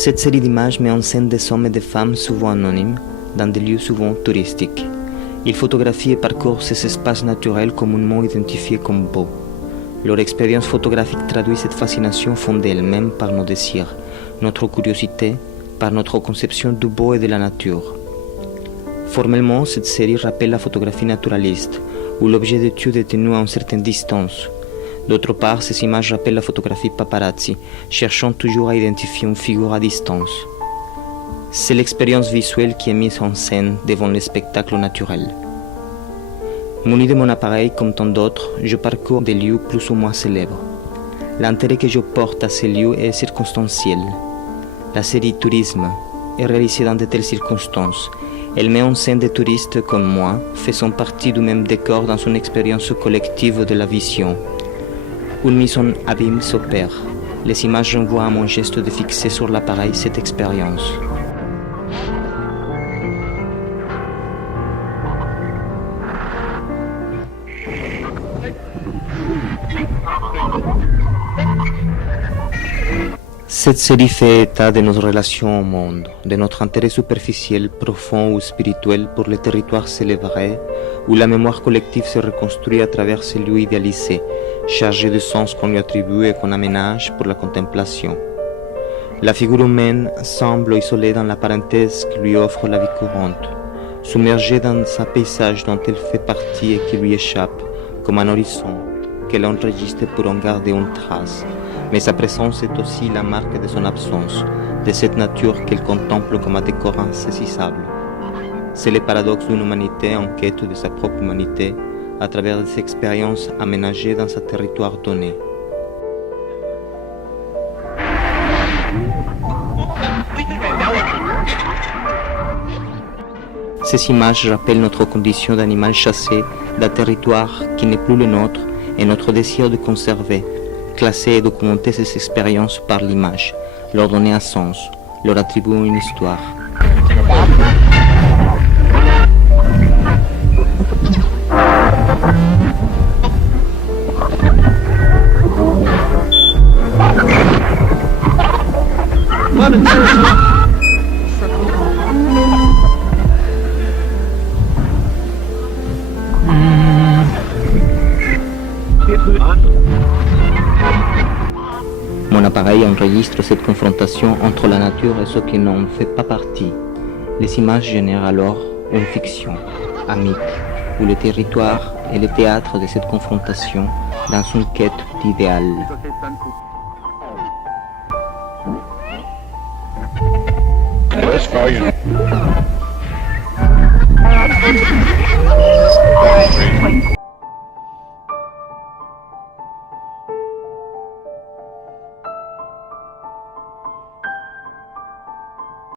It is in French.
Cette série d'images met en scène des hommes et des femmes souvent anonymes, dans des lieux souvent touristiques. Ils photographient et parcourent ces espaces naturels communément identifiés comme beaux. Leur expérience photographique traduit cette fascination fondée elle-même par nos désirs, notre curiosité, par notre conception du beau et de la nature. Formellement, cette série rappelle la photographie naturaliste, où l'objet d'étude est tenu à une certaine distance. D'autre part, ces images rappellent la photographie paparazzi, cherchant toujours à identifier une figure à distance. C'est l'expérience visuelle qui est mise en scène devant le spectacle naturel. Muni de mon appareil, comme tant d'autres, je parcours des lieux plus ou moins célèbres. L'intérêt que je porte à ces lieux est circonstanciel. La série Tourisme est réalisée dans de telles circonstances. Elle met en scène des touristes comme moi, faisant partie du même décor dans une expérience collective de la vision. Une mise en abîme s'opère. Les images renvoient à mon geste de fixer sur l'appareil cette expérience. Cette série fait état de nos relations au monde, de notre intérêt superficiel, profond ou spirituel pour les territoires célébrés, où la mémoire collective se reconstruit à travers ces lieux idéalisés, chargés de sens qu'on lui attribue et qu'on aménage pour la contemplation. La figure humaine semble isolée dans la parenthèse qui lui offre la vie courante, submergée dans un paysage dont elle fait partie et qui lui échappe, comme un horizon qu'elle enregistre pour en garder une trace. Mais sa présence est aussi la marque de son absence, de cette nature qu'elle contemple comme un décor insaisissable. C'est le paradoxe d'une humanité en quête de sa propre humanité à travers des expériences aménagées dans un territoire donné. Ces images rappellent notre condition d'animal chassé d'un territoire qui n'est plus le nôtre et notre désir de conserver, classer et documenter ces expériences par l'image, leur donner un sens, leur attribuer une histoire. Mon appareil enregistre cette confrontation entre la nature et ce qui n'en fait pas partie. Les images génèrent alors une fiction, amique, où le territoire est le théâtre de cette confrontation dans une quête d'idéal. Let's go.